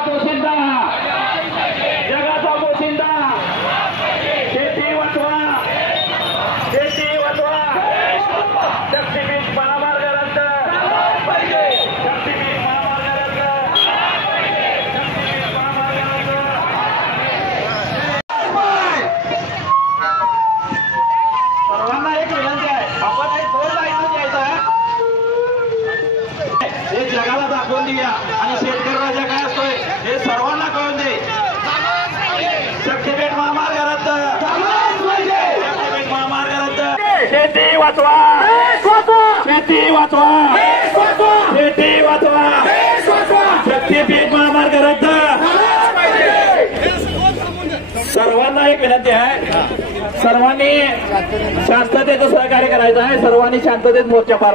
पोशिंदा जगाचा पोशिंदा शेती वाचवा शक्तीपीठ महामार्ग रद्द शक्तीपीठ महामार्ग रद्द शक्तीपीठ महामार्ग रद्द सर्वांना एक विनंती आहे आपण एक दोन लाईन द्यायचा हे जगाला दाखवून देऊया आणि शेतकरी राजा काय असतोय हे सर्वांना कळून दे शक्तीपीठ महामार्ग रद्द शक्तीपीठ महामार्ग रद्द शेती वाचवा शेती वाचवा शेती वाचवा शक्तीपीठ महामार्ग रद्द सर्वांना एक विनंती आहे सर्वांनी शांततेचं सहकार्य करायचं आहे सर्वांनी शांततेत मोर्चा पार